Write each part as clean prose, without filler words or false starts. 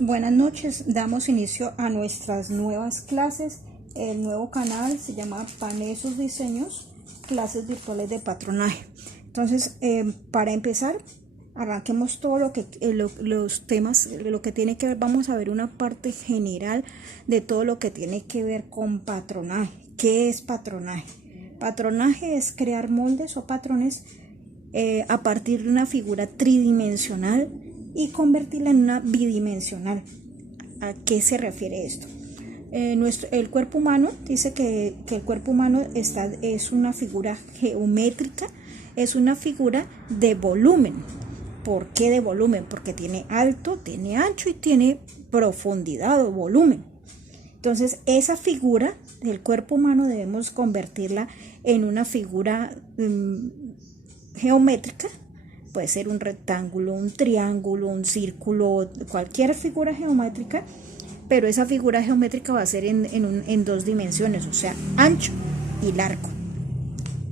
Buenas noches, damos inicio a nuestras nuevas clases. El nuevo canal se llama Panesos Diseños, clases virtuales de patronaje. Entonces, para empezar, arranquemos todo los temas, lo que tiene que ver. Vamos a ver una parte general de todo lo que tiene que ver con patronaje. ¿Qué es patronaje? Patronaje es crear moldes o patrones a partir de una figura tridimensional y convertirla en una bidimensional. ¿A qué se refiere esto? El cuerpo humano, dice que el cuerpo humano es una figura geométrica, es una figura de volumen. ¿Por qué de volumen? Porque tiene alto, tiene ancho y tiene profundidad o volumen. Entonces, esa figura del cuerpo humano debemos convertirla en una figura geométrica. Puede ser un rectángulo, un triángulo, un círculo, cualquier figura geométrica, pero esa figura geométrica va a ser en dos dimensiones, o sea, ancho y largo.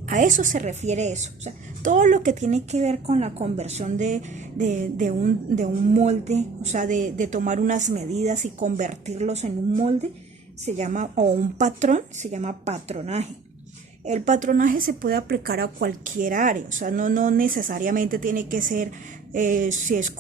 A eso se refiere eso. O sea, todo lo que tiene que ver con la conversión de un molde, o sea, de tomar unas medidas y convertirlos en un molde, se llama, o un patrón, se llama patronaje. El patronaje se puede aplicar a cualquier área, o sea, no necesariamente tiene que ser si es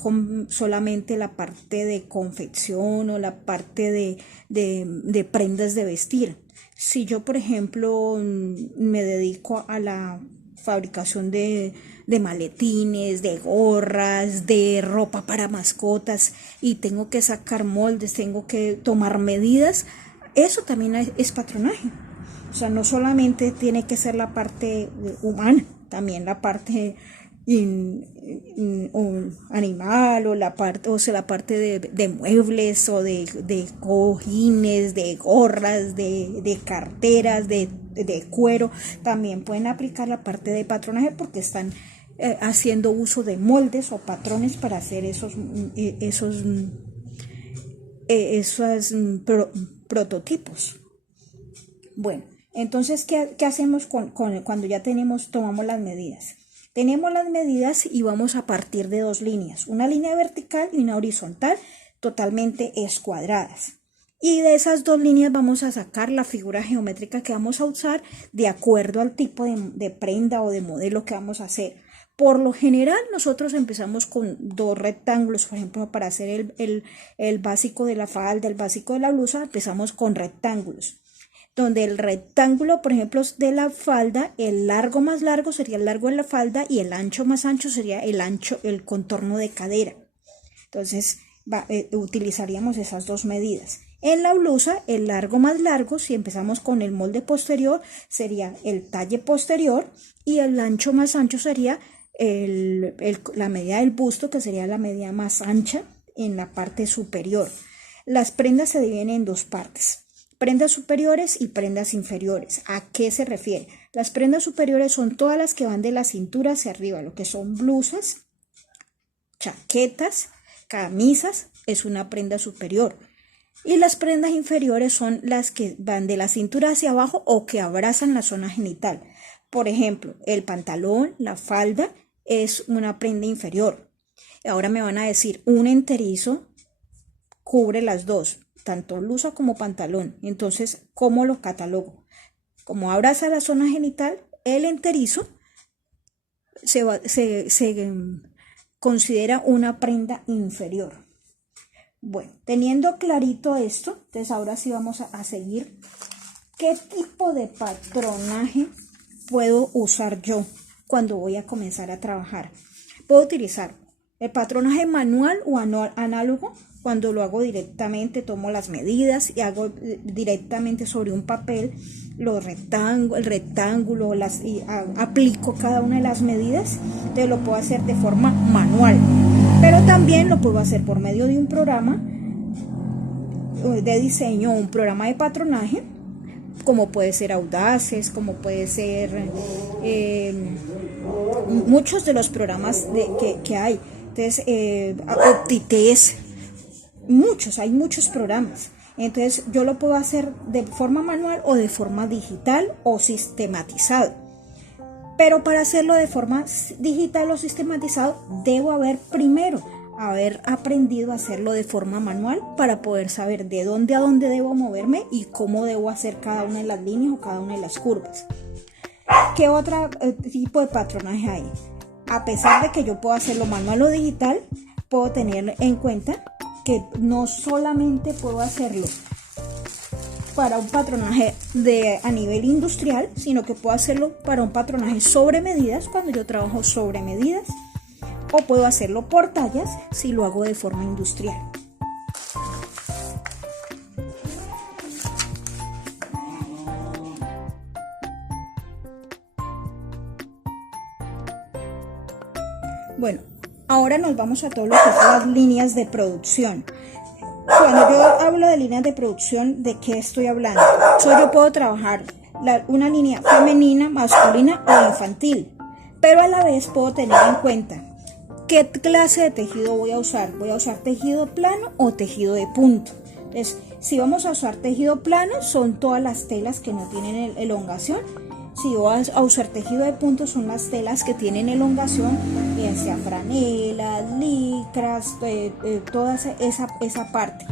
solamente la parte de confección o la parte de prendas de vestir. Si yo, por ejemplo, me dedico a la fabricación de maletines, de gorras, de ropa para mascotas y tengo que sacar moldes, tengo que tomar medidas, eso también es patronaje. O sea, no solamente tiene que ser la parte humana, también la parte animal o la parte de muebles o de cojines, de gorras, de carteras, de cuero. También pueden aplicar la parte de patronaje porque están haciendo uso de moldes o patrones para hacer esos prototipos. Bueno. Entonces, ¿qué hacemos cuando ya tomamos las medidas? Tenemos las medidas y vamos a partir de dos líneas, una línea vertical y una horizontal totalmente escuadradas. Y de esas dos líneas vamos a sacar la figura geométrica que vamos a usar de acuerdo al tipo de prenda o de modelo que vamos a hacer. Por lo general, nosotros empezamos con dos rectángulos, por ejemplo, para hacer el básico de la falda, el básico de la blusa, empezamos con rectángulos. Donde el rectángulo, por ejemplo, de la falda, el largo más largo sería el largo de la falda y el ancho más ancho sería el contorno de cadera. Entonces, utilizaríamos esas dos medidas. En la blusa, el largo más largo, si empezamos con el molde posterior, sería el talle posterior y el ancho más ancho sería la medida del busto, que sería la medida más ancha en la parte superior. Las prendas se dividen en dos partes. Prendas superiores y prendas inferiores. ¿A qué se refiere? Las prendas superiores son todas las que van de la cintura hacia arriba, lo que son blusas, chaquetas, camisas, es una prenda superior. Y las prendas inferiores son las que van de la cintura hacia abajo o que abrazan la zona genital. Por ejemplo, el pantalón, la falda es una prenda inferior. Ahora me van a decir, un enterizo cubre las dos, tanto blusa como pantalón. Entonces, ¿cómo lo catalogo? Como abraza la zona genital, el enterizo se considera una prenda inferior. Bueno, teniendo clarito esto, entonces ahora sí vamos a seguir. ¿Qué tipo de patronaje puedo usar yo cuando voy a comenzar a trabajar? Puedo utilizar el patronaje manual o análogo. Cuando lo hago directamente, tomo las medidas y hago directamente sobre un papel el rectángulo, y aplico cada una de las medidas. Entonces lo puedo hacer de forma manual, pero también lo puedo hacer por medio de un programa de diseño, un programa de patronaje, como puede ser Audaces, como puede ser muchos de los programas que hay. Entonces, Optites. Hay muchos programas. Entonces yo lo puedo hacer de forma manual o de forma digital o sistematizado. Pero para hacerlo de forma digital o sistematizado, debo haber primero haber aprendido a hacerlo de forma manual para poder saber de dónde a dónde debo moverme y cómo debo hacer cada una de las líneas o cada una de las curvas. ¿Qué otro tipo de patronaje hay? A pesar de que yo puedo hacerlo manual o digital, puedo tener en cuenta que no solamente puedo hacerlo para un patronaje a nivel industrial, sino que puedo hacerlo para un patronaje sobre medidas cuando yo trabajo sobre medidas, o puedo hacerlo por tallas si lo hago de forma industrial. Bueno, ahora nos vamos a todo lo que son las líneas de producción. Cuando yo hablo de líneas de producción, ¿de qué estoy hablando? Yo puedo trabajar una línea femenina, masculina o infantil, pero a la vez puedo tener en cuenta qué clase de tejido voy a usar. ¿Voy a usar tejido plano o tejido de punto? Entonces, si vamos a usar tejido plano, son todas las telas que no tienen elongación. Si voy a usar tejido de punto, son las telas que tienen elongación, bien sea franelas, licras, toda esa parte.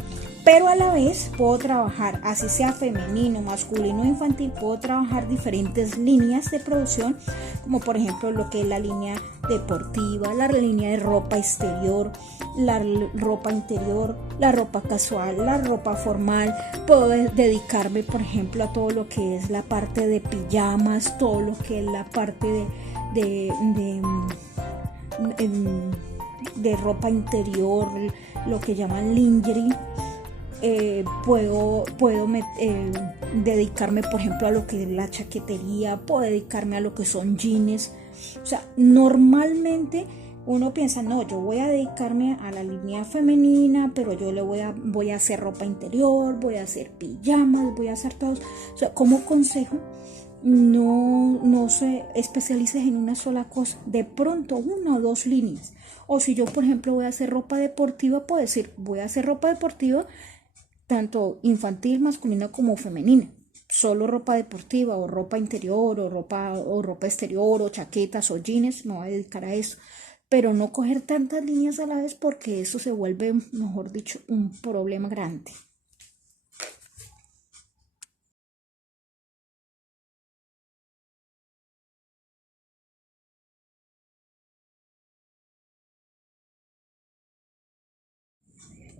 Pero a la vez puedo trabajar, así sea femenino, masculino, infantil, puedo trabajar diferentes líneas de producción, como por ejemplo lo que es la línea deportiva, la línea de ropa exterior, la ropa interior, la ropa casual, la ropa formal. Puedo dedicarme, por ejemplo, a todo lo que es la parte de pijamas, todo lo que es la parte de ropa interior, lo que llaman lingerie. Puedo dedicarme, por ejemplo, a lo que es la chaquetería, puedo dedicarme a lo que son jeans. O sea, normalmente uno piensa, no, yo voy a dedicarme a la línea femenina, pero yo voy a hacer ropa interior, voy a hacer pijamas, voy a hacer todo. O sea, como consejo, no se especialices en una sola cosa, de pronto una o dos líneas. O si yo, por ejemplo, voy a hacer ropa deportiva, puedo decir, voy a hacer ropa deportiva tanto infantil, masculina como femenina. Solo ropa deportiva o ropa interior o ropa exterior o chaquetas o jeans, me voy a dedicar a eso. Pero no coger tantas líneas a la vez porque eso se vuelve, mejor dicho, un problema grande.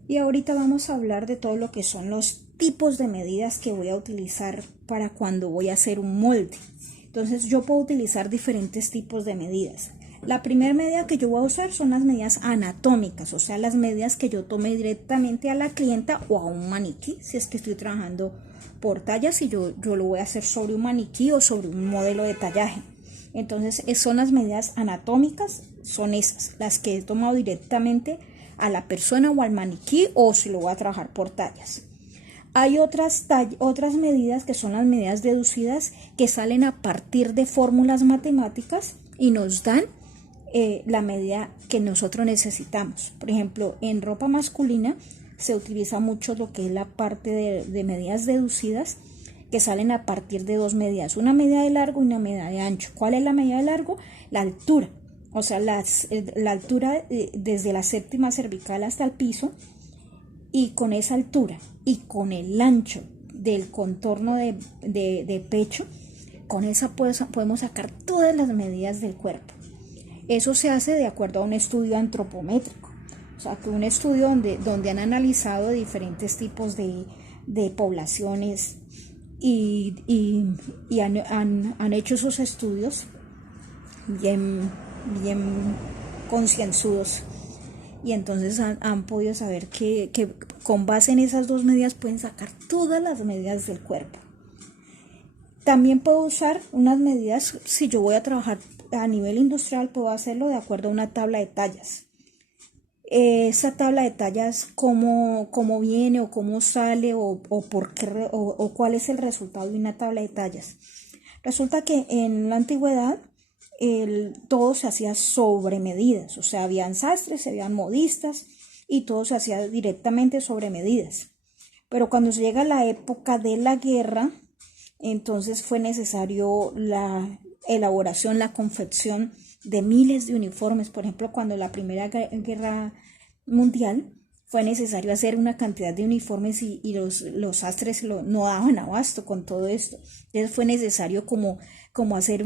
Y ahorita vamos a hablar de todo lo que son los tipos de medidas que voy a utilizar para cuando voy a hacer un molde. Entonces yo puedo utilizar diferentes tipos de medidas. La primera medida que yo voy a usar son las medidas anatómicas, o sea, las medidas que yo tome directamente a la clienta o a un maniquí, si es que estoy trabajando por tallas y yo lo voy a hacer sobre un maniquí o sobre un modelo de tallaje. Entonces son las medidas anatómicas, son esas, las que he tomado directamente a la persona o al maniquí, o si lo voy a trabajar por tallas. Hay otras medidas que son las medidas deducidas, que salen a partir de fórmulas matemáticas y nos dan la medida que nosotros necesitamos. Por ejemplo, en ropa masculina se utiliza mucho lo que es la parte de medidas deducidas, que salen a partir de dos medidas, una medida de largo y una medida de ancho. ¿Cuál es la medida de largo? La altura. O sea, la altura desde la séptima cervical hasta el piso, y con esa altura y con el ancho del contorno de pecho, con esa podemos sacar todas las medidas del cuerpo. Eso se hace de acuerdo a un estudio antropométrico, o sea, que un estudio donde han analizado diferentes tipos de poblaciones y han hecho esos estudios bien concienzudos, y entonces han podido saber que con base en esas dos medidas pueden sacar todas las medidas del cuerpo. También puedo usar unas medidas, si yo voy a trabajar a nivel industrial, puedo hacerlo de acuerdo a una tabla de tallas. Esa tabla de tallas, cómo viene o cómo sale o por qué o cuál es el resultado de una tabla de tallas. Resulta que en la antigüedad todo se hacía sobre medidas, o sea, habían sastres, habían modistas y todo se hacía directamente sobre medidas. Pero cuando se llega a la época de la guerra, entonces fue necesario la elaboración, la confección de miles de uniformes. Por ejemplo, cuando la Primera Guerra Mundial, fue necesario hacer una cantidad de uniformes y los sastres no daban abasto con todo esto. Entonces fue necesario como hacer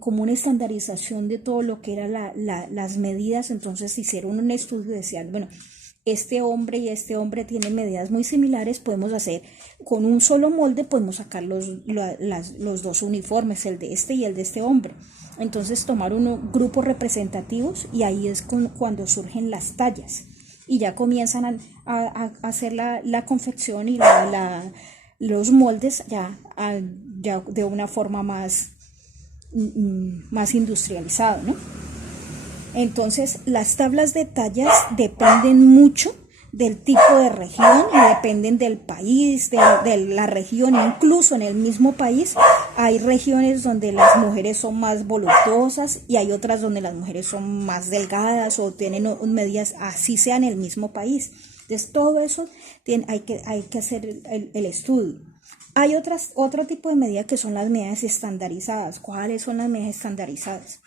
como una estandarización de todo lo que eran las medidas. Entonces hicieron un estudio y decían, bueno, este hombre y este hombre tienen medidas muy similares, podemos hacer con un solo molde, podemos sacar los dos uniformes, el de este y el de este hombre. Entonces tomaron grupos representativos y ahí es cuando surgen las tallas y ya comienzan a hacer la confección y los moldes ya de una forma más industrializada, ¿no? Entonces, las tablas de tallas dependen mucho del tipo de región y dependen del país, de la región. Incluso en el mismo país hay regiones donde las mujeres son más voluptuosas y hay otras donde las mujeres son más delgadas o tienen medidas, así sea en el mismo país. Entonces, todo eso hay que hacer el estudio. Hay otro tipo de medidas que son las medidas estandarizadas. ¿Cuáles son las medidas estandarizadas?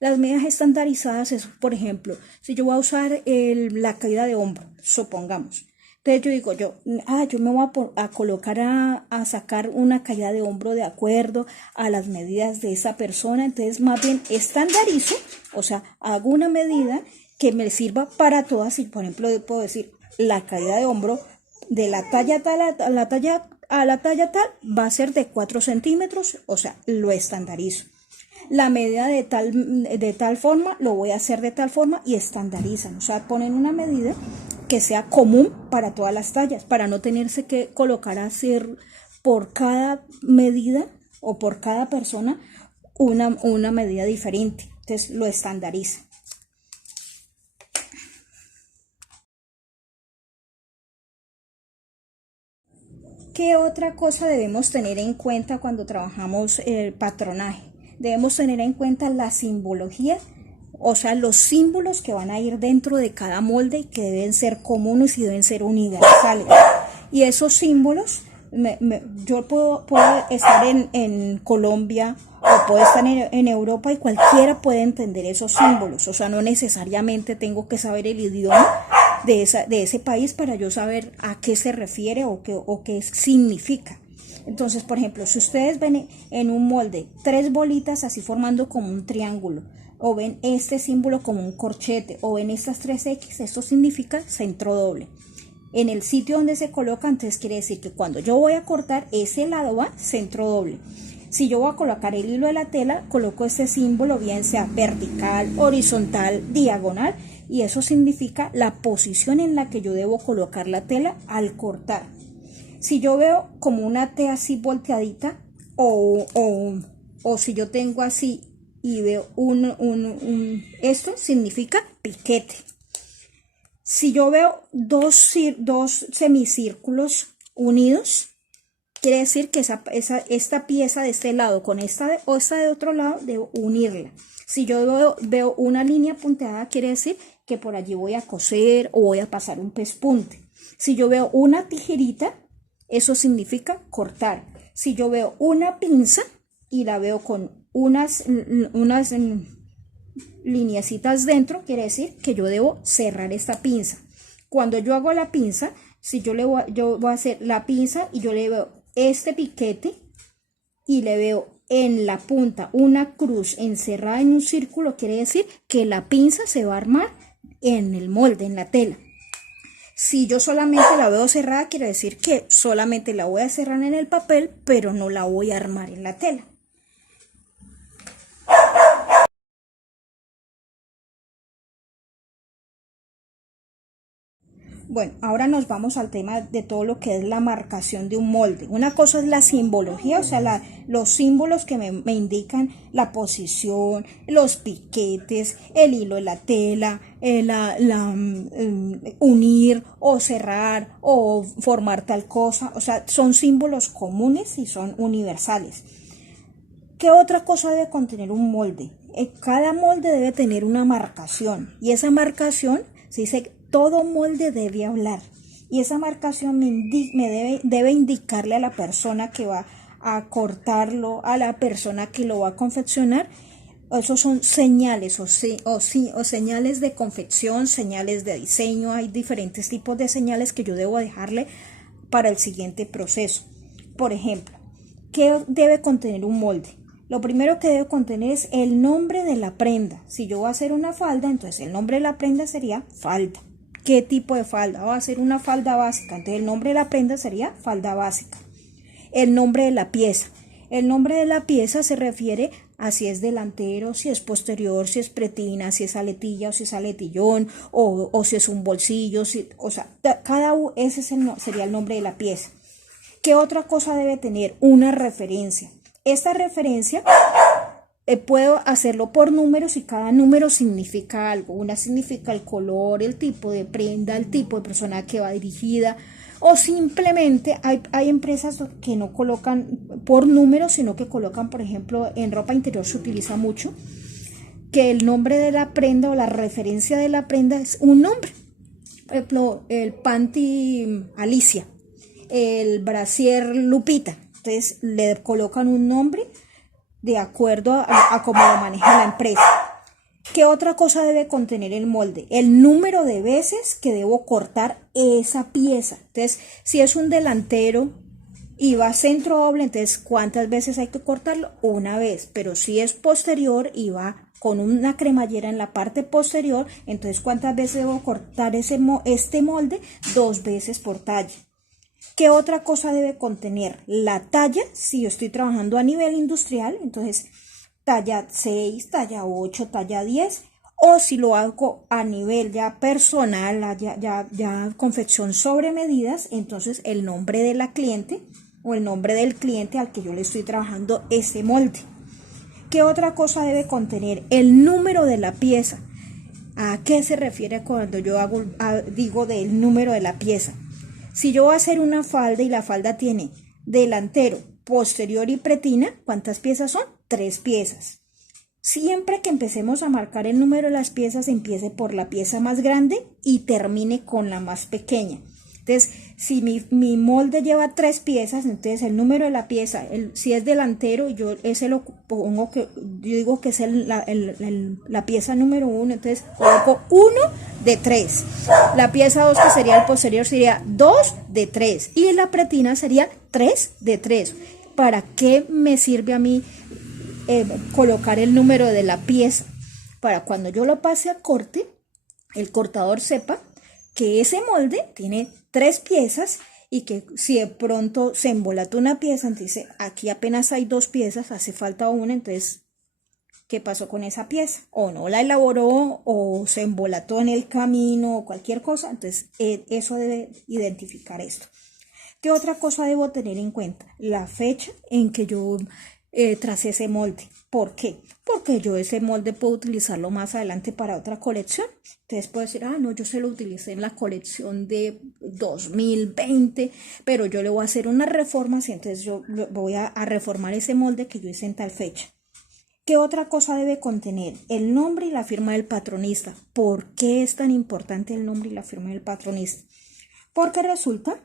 Las medidas estandarizadas es, por ejemplo, si yo voy a usar la caída de hombro, supongamos. Entonces yo digo, yo me voy a colocar a sacar una caída de hombro de acuerdo a las medidas de esa persona. Entonces más bien estandarizo, o sea, hago una medida que me sirva para todas. Y por ejemplo, puedo decir, la caída de hombro de la talla tal a la talla tal va a ser de 4 centímetros, o sea, lo estandarizo. La medida de tal forma, lo voy a hacer de tal forma y estandarizan, o sea, ponen una medida que sea común para todas las tallas, para no tenerse que colocar a hacer por cada medida o por cada persona una medida diferente. Entonces lo estandariza. ¿Qué otra cosa debemos tener en cuenta cuando trabajamos el patronaje? Debemos tener en cuenta la simbología, o sea, los símbolos que van a ir dentro de cada molde y que deben ser comunes y deben ser universales. Y esos símbolos, yo puedo estar en Colombia o puedo estar en Europa y cualquiera puede entender esos símbolos. O sea, no necesariamente tengo que saber el idioma de ese país para yo saber a qué se refiere o qué significa. Entonces, por ejemplo, si ustedes ven en un molde 3 bolitas así formando como un triángulo, o ven este símbolo como un corchete, o ven estas 3X, esto significa centro doble. En el sitio donde se coloca, entonces quiere decir que cuando yo voy a cortar, ese lado va centro doble. Si yo voy a colocar el hilo de la tela, coloco este símbolo, bien sea vertical, horizontal, diagonal, y eso significa la posición en la que yo debo colocar la tela al cortar. Si yo veo como una T así volteadita o si yo tengo así y veo esto significa piquete. Si yo veo dos semicírculos unidos, quiere decir que esta pieza de este lado con esta de otro lado debo unirla. Si yo veo una línea punteada, quiere decir que por allí voy a coser o voy a pasar un pespunte. Si yo veo una tijerita, eso significa cortar. Si yo veo una pinza y la veo con unas lineecitas dentro, quiere decir que yo debo cerrar esta pinza. Cuando yo hago la pinza, si yo voy a hacer la pinza y yo le veo este piquete y le veo en la punta una cruz encerrada en un círculo, quiere decir que la pinza se va a armar en el molde, en la tela. Si yo solamente la veo cerrada, quiere decir que solamente la voy a cerrar en el papel, pero no la voy a armar en la tela. Bueno, ahora nos vamos al tema de todo lo que es la marcación de un molde. Una cosa es la simbología, o sea, los símbolos que me indican la posición, los piquetes, el hilo de la tela, unir o cerrar o formar tal cosa. O sea, son símbolos comunes y son universales. ¿Qué otra cosa debe contener un molde? Cada molde debe tener una marcación y esa marcación se dice todo molde debe hablar y esa marcación debe indicarle a la persona que va a cortarlo, a la persona que lo va a confeccionar, esos son señales o señales de confección, señales de diseño. Hay diferentes tipos de señales que yo debo dejarle para el siguiente proceso. Por ejemplo, ¿qué debe contener un molde? Lo primero que debe contener es el nombre de la prenda. Si yo voy a hacer una falda, entonces el nombre de la prenda sería falda. ¿Qué tipo de falda? Voy a hacer una falda básica, entonces el nombre de la prenda sería falda básica. El nombre de la pieza. El nombre de la pieza se refiere a si es delantero, si es posterior, si es pretina, si es aletilla o si es aletillón, o si es un bolsillo, o sea, ese sería el nombre de la pieza. ¿Qué otra cosa debe tener? Una referencia. Esta referencia puedo hacerlo por números y cada número significa algo. Una significa el color, el tipo de prenda, el tipo de persona que va dirigida. O simplemente hay empresas que no colocan por números, sino que colocan, por ejemplo, en ropa interior se utiliza mucho, que el nombre de la prenda o la referencia de la prenda es un nombre. Por ejemplo, el panty Alicia, el brasier Lupita. Entonces le colocan un nombre de acuerdo a cómo lo maneja la empresa. ¿Qué otra cosa debe contener el molde? El número de veces que debo cortar esa pieza. Entonces, si es un delantero y va centro doble, entonces ¿cuántas veces hay que cortarlo? Una vez. Pero si es posterior y va con una cremallera en la parte posterior, entonces ¿cuántas veces debo cortar este molde? 2 veces por talla. ¿Qué otra cosa debe contener? La talla, si yo estoy trabajando a nivel industrial, entonces talla 6, talla 8, talla 10, o si lo hago a nivel ya personal, ya confección sobre medidas, entonces el nombre de la cliente o el nombre del cliente al que yo le estoy trabajando ese molde. ¿Qué otra cosa debe contener? El número de la pieza. ¿A qué se refiere cuando yo digo del número de la pieza? Si yo voy a hacer una falda y la falda tiene delantero, posterior y pretina, ¿cuántas piezas son? 3 piezas. Siempre que empecemos a marcar el número de las piezas, empiece por la pieza más grande y termine con la más pequeña. Entonces, si mi molde lleva 3 piezas, entonces el número de la pieza, si es delantero, yo ese lo pongo yo digo que es la pieza número 1, entonces coloco 1 de 3. La pieza 2, que sería el posterior, sería 2 de 3. Y la pretina sería 3 de 3. ¿Para qué me sirve a mí colocar el número de la pieza? Para cuando yo lo pase a corte, el cortador sepa que ese molde tiene 3 piezas y que si de pronto se embolató una pieza, entonces dice, aquí apenas hay 2 piezas, hace falta una, entonces, ¿qué pasó con esa pieza? O no la elaboró, o se embolató en el camino, o cualquier cosa. Entonces, eso debe identificar esto. ¿Qué otra cosa debo tener en cuenta? La fecha en que yo tracé ese molde. ¿Por qué? Porque yo ese molde puedo utilizarlo más adelante para otra colección. Entonces puedo decir, no, yo se lo utilicé en la colección de 2020, pero yo le voy a hacer unas reformas y entonces yo voy a reformar ese molde que yo hice en tal fecha. ¿Qué otra cosa debe contener? El nombre y la firma del patronista. ¿Por qué es tan importante el nombre y la firma del patronista? Porque resulta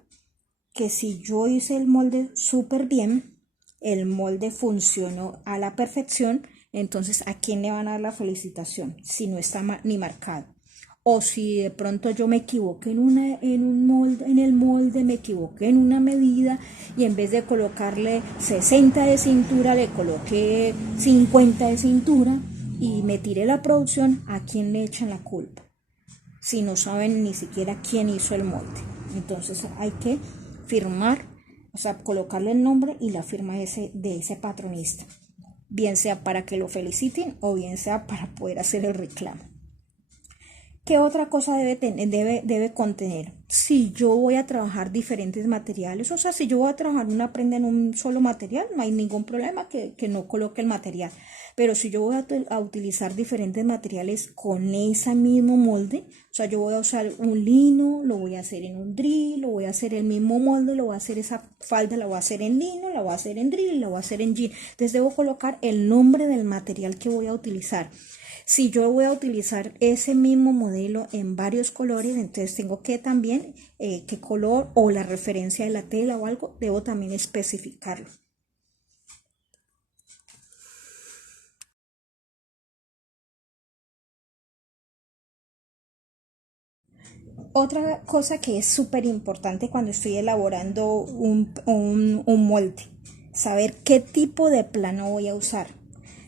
que si yo hice el molde súper bien, el molde funcionó a la perfección, entonces ¿a quién le van a dar la felicitación? Si no está ni marcado. O si de pronto yo me equivoqué en el molde, me equivoqué en una medida y en vez de colocarle 60 de cintura, le coloqué 50 de cintura y me tiré la producción, ¿a quién le echan la culpa? Si no saben ni siquiera quién hizo el molde. Entonces hay que firmar, o sea, colocarle el nombre y la firma de ese patronista, bien sea para que lo feliciten o bien sea para poder hacer el reclamo. ¿Qué otra cosa debe contener? Si yo voy a trabajar diferentes materiales, o sea, si yo voy a trabajar una prenda en un solo material, no hay ningún problema que no coloque el material. Pero si yo voy a utilizar diferentes materiales con ese mismo molde, o sea, yo voy a usar un lino, lo voy a hacer en un drill, lo voy a hacer el mismo molde, lo voy a hacer esa falda, la voy a hacer en lino, la voy a hacer en drill, la voy a hacer en jean. Entonces debo colocar el nombre del material que voy a utilizar. Si yo voy a utilizar ese mismo modelo en varios colores, entonces tengo que también qué color o la referencia de la tela o algo, debo también especificarlo. Otra cosa que es súper importante cuando estoy elaborando un molde, saber qué tipo de plano voy a usar.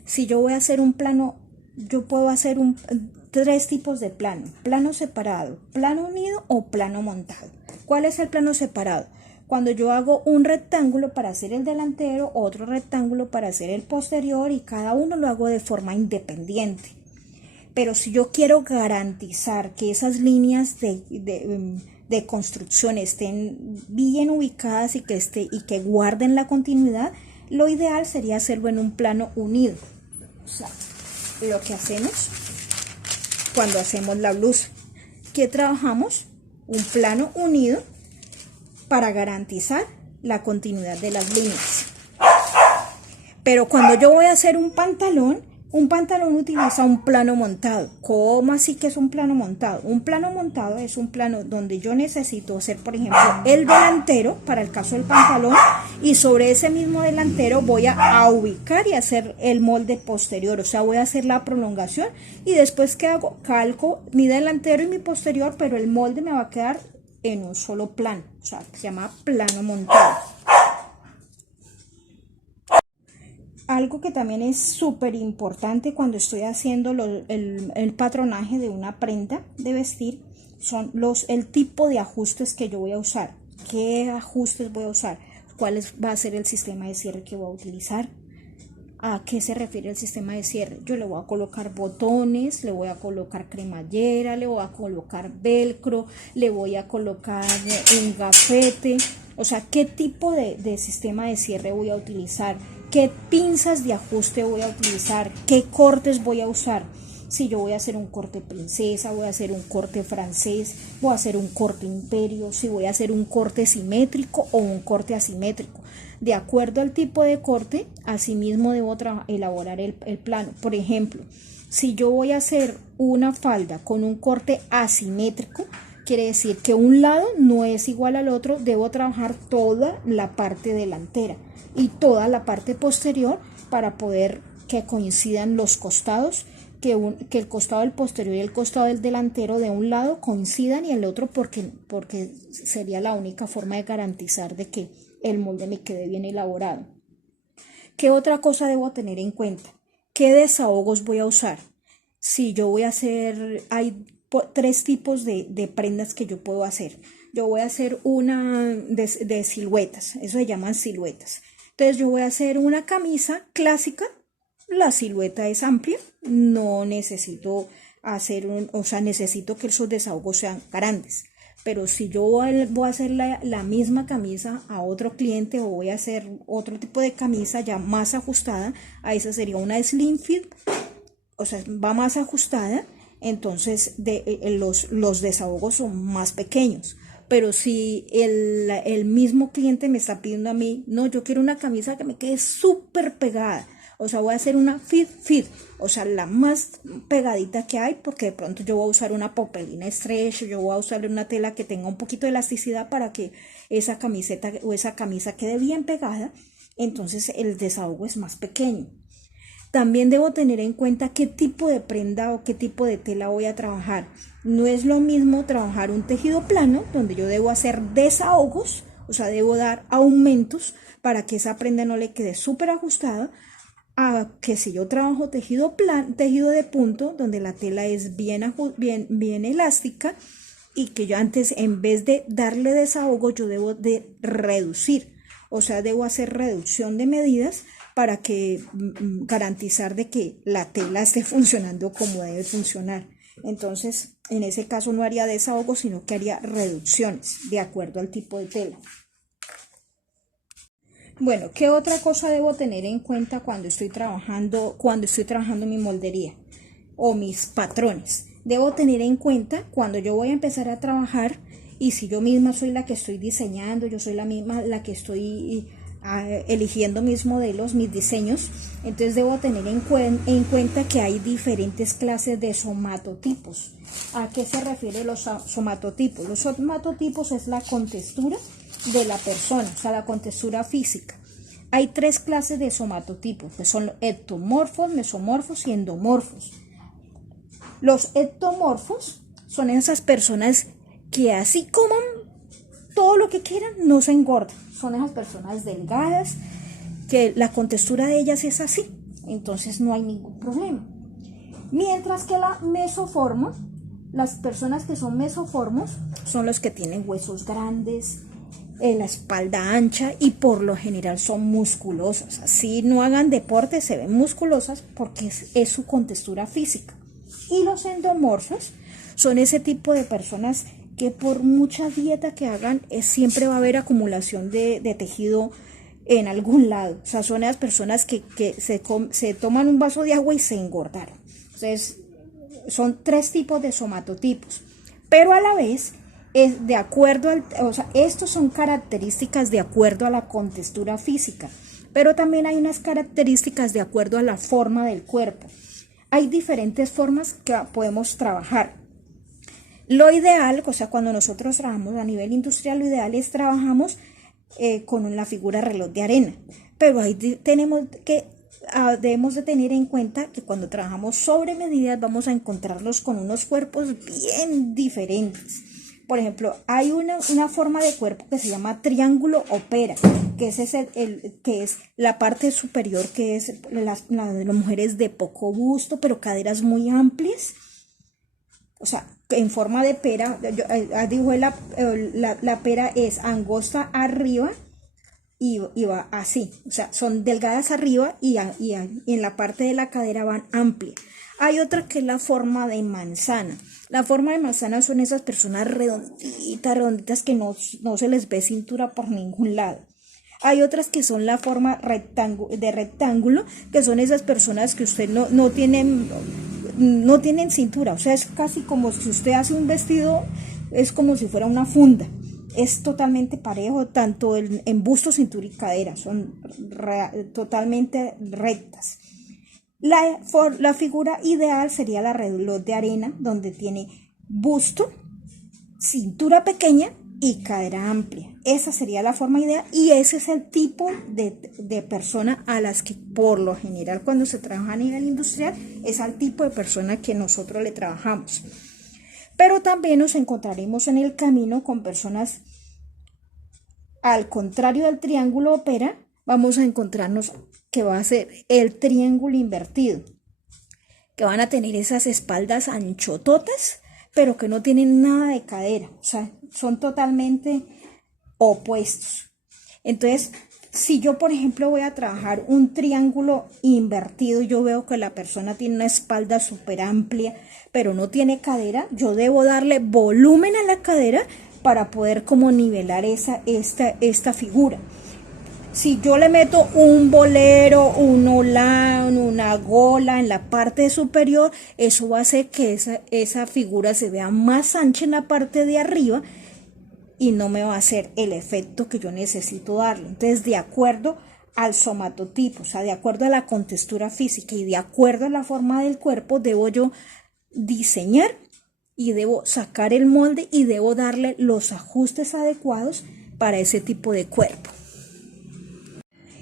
Si yo voy a hacer un plano, yo puedo hacer tres tipos de plano: plano separado, plano unido o plano montado. ¿Cuál es el plano separado? Cuando yo hago un rectángulo para hacer el delantero, otro rectángulo para hacer el posterior, y cada uno lo hago de forma independiente. Pero si yo quiero garantizar que esas líneas de construcción estén bien ubicadas y que guarden la continuidad, lo ideal sería hacerlo en un plano unido. O sea, lo que hacemos cuando hacemos la blusa, que trabajamos un plano unido para garantizar la continuidad de las líneas. Pero cuando yo voy a hacer un pantalón utiliza un plano montado. ¿Cómo así que es un plano montado? Un plano montado es un plano donde yo necesito hacer, por ejemplo, el delantero para el caso del pantalón, y sobre ese mismo delantero voy a ubicar y hacer el molde posterior. O sea, voy a hacer la prolongación, y después ¿qué hago? Calco mi delantero y mi posterior, pero el molde me va a quedar en un solo plano. O sea, se llama plano montado. Algo que también es súper importante cuando estoy haciendo el patronaje de una prenda de vestir son el tipo de ajustes que yo voy a usar. ¿Qué ajustes voy a usar? ¿Cuál va a ser el sistema de cierre que voy a utilizar? ¿A qué se refiere el sistema de cierre? Yo le voy a colocar botones, le voy a colocar cremallera, le voy a colocar velcro, le voy a colocar un gafete. O sea, ¿qué tipo de sistema de cierre voy a utilizar? ¿Qué pinzas de ajuste voy a utilizar? ¿Qué cortes voy a usar? Si yo voy a hacer un corte princesa, voy a hacer un corte francés, voy a hacer un corte imperio, si voy a hacer un corte simétrico o un corte asimétrico. De acuerdo al tipo de corte, asimismo debo elaborar el plano. Por ejemplo, si yo voy a hacer una falda con un corte asimétrico, quiere decir que un lado no es igual al otro, debo trabajar toda la parte delantera y toda la parte posterior para poder que coincidan los costados, que el costado del posterior y el costado del delantero de un lado coincidan y el otro, porque sería la única forma de garantizar de que el molde me quede bien elaborado. ¿Qué otra cosa debo tener en cuenta? ¿Qué desahogos voy a usar? Si yo voy a hacer, hay tres tipos de prendas que yo puedo hacer. Yo voy a hacer una de siluetas, eso se llaman siluetas. Entonces yo voy a hacer una camisa clásica, la silueta es amplia, no necesito necesito que esos desahogos sean grandes. Pero si yo voy a hacer la misma camisa a otro cliente, o voy a hacer otro tipo de camisa ya más ajustada, a esa sería una slim fit, o sea, va más ajustada, entonces los desahogos son más pequeños. Pero si el mismo cliente me está pidiendo a mí, no, yo quiero una camisa que me quede súper pegada, o sea, voy a hacer una fit, o sea, la más pegadita que hay, porque de pronto yo voy a usar una popelina stretch, yo voy a usar una tela que tenga un poquito de elasticidad para que esa camiseta o esa camisa quede bien pegada, entonces el desahogo es más pequeño. También debo tener en cuenta qué tipo de prenda o qué tipo de tela voy a trabajar. No es lo mismo trabajar un tejido plano, donde yo debo hacer desahogos, o sea, debo dar aumentos para que esa prenda no le quede súper ajustada, a que si yo trabajo tejido de punto, donde la tela es bien elástica, y que yo antes, en vez de darle desahogo, yo debo de reducir, o sea, debo hacer reducción de medidas para que garantizar de que la tela esté funcionando como debe funcionar. Entonces, en ese caso no haría desahogo, sino que haría reducciones de acuerdo al tipo de tela. Bueno, ¿qué otra cosa debo tener en cuenta cuando estoy trabajando mi moldería o mis patrones? Debo tener en cuenta cuando yo voy a empezar a trabajar, y si yo misma soy la que estoy diseñando, yo soy la misma la que estoy eligiendo mis modelos, mis diseños, entonces debo tener en cuenta que hay diferentes clases de somatotipos. ¿A qué se refieren los somatotipos? Los somatotipos es la contextura de la persona, o sea, la contextura física. Hay tres clases de somatotipos, que son los ectomorfos, mesomorfos y endomorfos. Los ectomorfos son esas personas que así coman todo lo que quieran, no se engordan. Son esas personas delgadas, que la contextura de ellas es así, entonces no hay ningún problema. Mientras que la mesoforma, las personas que son mesoformos son los que tienen huesos grandes, la espalda ancha y por lo general son musculosas. Así no hagan deporte, se ven musculosas porque es su contextura física. Y los endomorfos son ese tipo de personas que por mucha dieta que hagan, siempre va a haber acumulación de tejido en algún lado. O sea, son esas personas que se toman un vaso de agua y se engordaron. Entonces, son 3 tipos de somatotipos, pero a la vez, es de acuerdo o sea, estos son características de acuerdo a la contextura física, pero también hay unas características de acuerdo a la forma del cuerpo. Hay diferentes formas que podemos trabajar. Lo ideal, o sea, cuando nosotros trabajamos a nivel industrial, lo ideal es trabajamos con la figura reloj de arena, pero ahí debemos de tener en cuenta que cuando trabajamos sobre medidas vamos a encontrarlos con unos cuerpos bien diferentes. Por ejemplo, hay una forma de cuerpo que se llama triángulo opera, que es la parte superior, que es la de las mujeres de poco busto, pero caderas muy amplias. O sea, en forma de pera, digo, la pera es angosta arriba y va así. O sea, son delgadas arriba y en la parte de la cadera van amplias. Hay otra que es la forma de manzana. La forma de manzana son esas personas redonditas que no se les ve cintura por ningún lado. Hay otras que son la forma de rectángulo, que son esas personas que usted no tienen cintura. O sea, es casi como si usted hace un vestido, es como si fuera una funda. Es totalmente parejo, tanto en busto, cintura y cadera. Son totalmente rectas. La figura ideal sería la reloj de arena, donde tiene busto, cintura pequeña y cadera amplia. Esa sería la forma ideal y ese es el tipo de persona a las que por lo general cuando se trabaja a nivel industrial es al tipo de persona que nosotros le trabajamos. Pero también nos encontraremos en el camino con personas, al contrario del triángulo opera, vamos a encontrarnos que va a ser el triángulo invertido, que van a tener esas espaldas anchototas, pero que no tienen nada de cadera, o sea, son totalmente opuestos. Entonces, si yo, por ejemplo, voy a trabajar un triángulo invertido, yo veo que la persona tiene una espalda súper amplia, pero no tiene cadera, yo debo darle volumen a la cadera para poder como nivelar esta figura. Si yo le meto un bolero, un holán, una gola en la parte superior, eso va a hacer que esa figura se vea más ancha en la parte de arriba y no me va a hacer el efecto que yo necesito darle. Entonces, de acuerdo al somatotipo, o sea, de acuerdo a la contextura física y de acuerdo a la forma del cuerpo, debo yo diseñar y debo sacar el molde y debo darle los ajustes adecuados para ese tipo de cuerpo.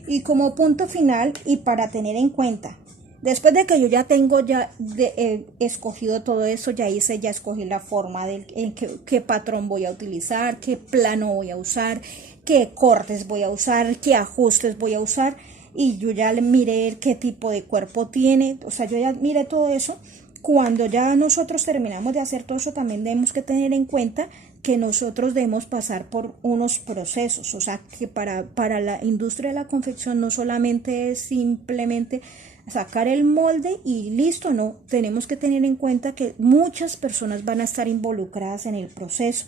Y como punto final y para tener en cuenta, después de que yo ya tengo escogido todo eso, ya escogí la forma en qué patrón voy a utilizar, qué plano voy a usar, qué cortes voy a usar, qué ajustes voy a usar, y yo ya miré qué tipo de cuerpo tiene, o sea, yo ya miré todo eso. Cuando ya nosotros terminamos de hacer todo eso, también tenemos que tener en cuenta que nosotros debemos pasar por unos procesos, o sea, que para la industria de la confección no solamente es simplemente sacar el molde y listo, no, tenemos que tener en cuenta que muchas personas van a estar involucradas en el proceso,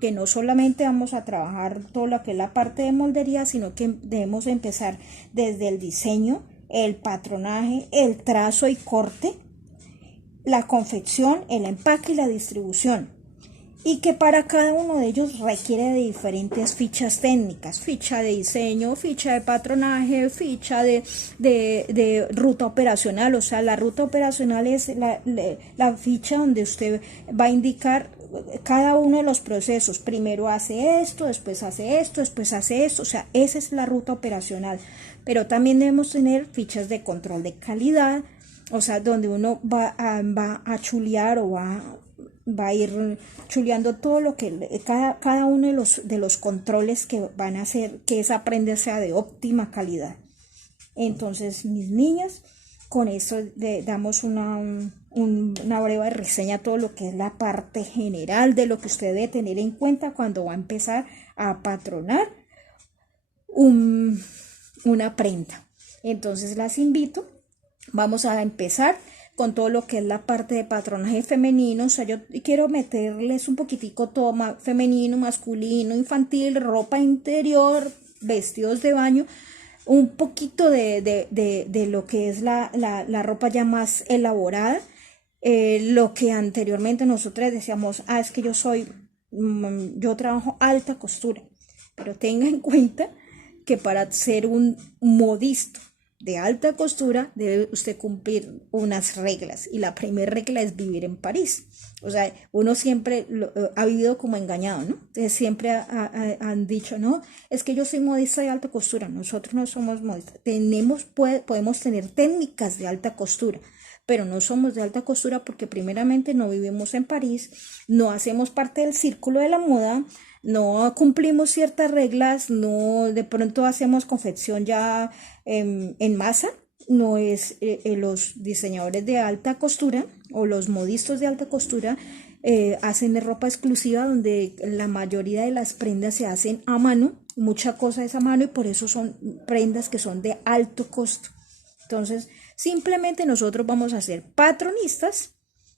que no solamente vamos a trabajar todo lo que es la parte de moldería, sino que debemos empezar desde el diseño, el patronaje, el trazo y corte, la confección, el empaque y la distribución, y que para cada uno de ellos requiere de diferentes fichas técnicas, ficha de diseño, ficha de patronaje, ficha de ruta operacional. O sea, la ruta operacional es la ficha donde usted va a indicar cada uno de los procesos. Primero hace esto, después hace esto, después hace esto. O sea, esa es la ruta operacional. Pero también debemos tener fichas de control de calidad, o sea, donde uno va a chulear o va va a ir chuleando todo lo que cada uno de los controles que van a hacer que esa prenda sea de óptima calidad. Entonces, mis niñas, con eso le damos una breve reseña a todo lo que es la parte general de lo que usted debe tener en cuenta cuando va a empezar a patronar una prenda. Entonces las invito, vamos a empezar con todo lo que es la parte de patronaje femenino. O sea, yo quiero meterles un poquitico todo femenino, masculino, infantil, ropa interior, vestidos de baño, un poquito de lo que es la ropa ya más elaborada, lo que anteriormente nosotros decíamos, es que yo trabajo alta costura, pero tenga en cuenta que para ser un modisto de alta costura debe usted cumplir unas reglas, y la primera regla es vivir en París. O sea, uno siempre ha vivido como engañado, ¿no? Entonces siempre han dicho, no, es que yo soy modista de alta costura. Nosotros no somos modistas, podemos tener técnicas de alta costura, pero no somos de alta costura porque primeramente no vivimos en París, no hacemos parte del círculo de la moda, no cumplimos ciertas reglas, no de pronto hacemos confección ya en masa. No es los diseñadores de alta costura o los modistas de alta costura hacen ropa exclusiva, donde la mayoría de las prendas se hacen a mano, mucha cosa es a mano, y por eso son prendas que son de alto costo. Entonces simplemente nosotros vamos a ser patronistas,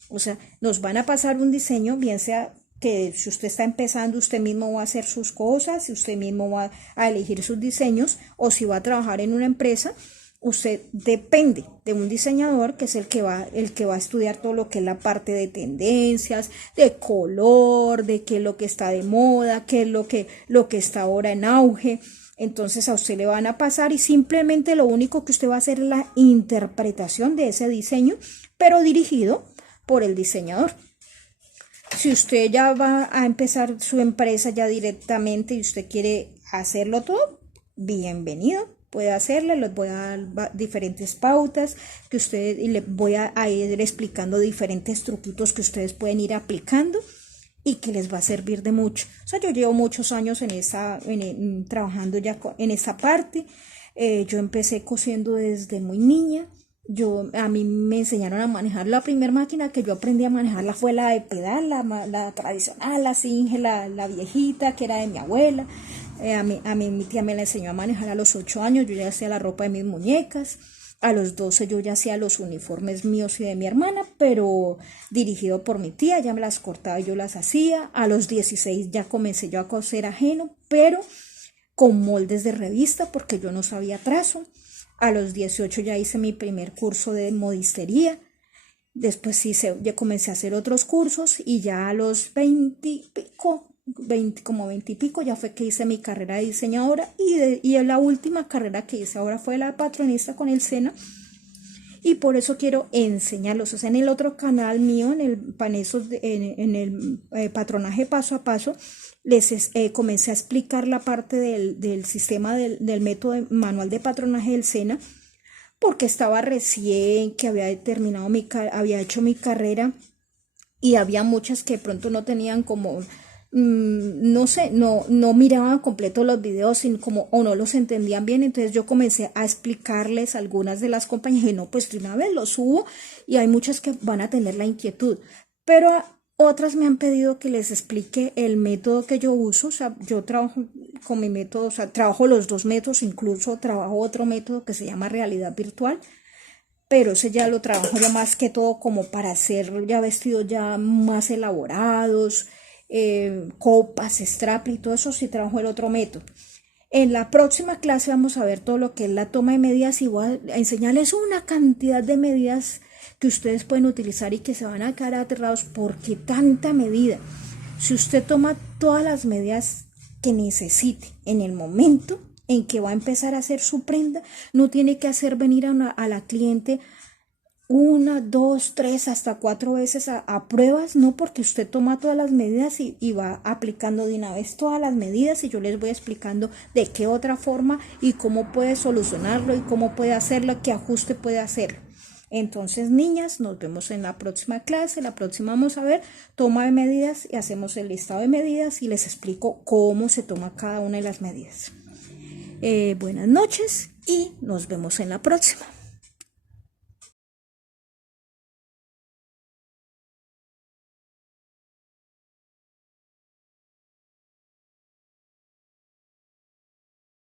o sea, nos van a pasar un diseño, bien sea que si usted está empezando, usted mismo va a hacer sus cosas, si usted mismo va a elegir sus diseños, o si va a trabajar en una empresa, usted depende de un diseñador que es el que va a estudiar todo lo que es la parte de tendencias, de color, de qué es lo que está de moda, qué es lo que está ahora en auge. Entonces a usted le van a pasar y simplemente lo único que usted va a hacer es la interpretación de ese diseño, pero dirigido por el diseñador. Si usted ya va a empezar su empresa ya directamente y usted quiere hacerlo todo, bienvenido, puede hacerlo. Les voy a dar diferentes pautas y les voy a ir explicando diferentes truquitos que ustedes pueden ir aplicando y que les va a servir de mucho. O sea, yo llevo muchos años trabajando ya en esa parte. Yo empecé cosiendo desde muy niña. A mí me enseñaron a manejar. La primera máquina que yo aprendí a manejarla fue la de pedal, la tradicional, la Singer, la viejita, que era de mi abuela. Mi tía me la enseñó a manejar a los 8 años. Yo ya hacía la ropa de mis muñecas. A los 12 yo ya hacía los uniformes míos y de mi hermana, pero dirigido por mi tía. Ya me las cortaba y yo las hacía. A los 16 ya comencé yo a coser ajeno, pero con moldes de revista, porque yo no sabía trazo. A los 18 ya hice mi primer curso de modistería. Después ya comencé a hacer otros cursos, y ya a los 20 y pico ya fue que hice mi carrera de diseñadora, y la última carrera que hice ahora fue la patronista con el SENA, y por eso quiero enseñarlos. O sea, en el otro canal mío, en el patronaje paso a paso, les comencé a explicar la parte del sistema del método manual de patronaje del SENA, porque estaba recién, que había hecho mi carrera, y había muchas que de pronto no tenían como, no sé, no miraban completo los videos o no los entendían bien. Entonces yo comencé a explicarles algunas de las compañías, y no, pues de una vez los subo, y hay muchas que van a tener la inquietud, pero otras me han pedido que les explique el método que yo uso. O sea, yo trabajo con mi método, o sea, trabajo los dos métodos, incluso trabajo otro método que se llama realidad virtual, pero ese ya lo trabajo ya más que todo como para hacer ya vestidos ya más elaborados, copas, strapless y todo eso. Sí trabajo el otro método. En la próxima clase vamos a ver todo lo que es la toma de medidas, y voy a enseñarles una cantidad de medidas que ustedes pueden utilizar y que se van a quedar aterrados. ¿Por qué tanta medida? Si usted toma todas las medidas que necesite en el momento en que va a empezar a hacer su prenda, no tiene que hacer venir a la cliente 1, 2, 3, hasta 4 veces a pruebas, no, porque usted toma todas las medidas y va aplicando de una vez todas las medidas, y yo les voy explicando de qué otra forma y cómo puede solucionarlo y cómo puede hacerlo, qué ajuste puede hacerlo. Entonces, niñas, nos vemos en la próxima clase. La próxima vamos a ver toma de medidas y hacemos el listado de medidas y les explico cómo se toma cada una de las medidas. Buenas noches y nos vemos en la próxima.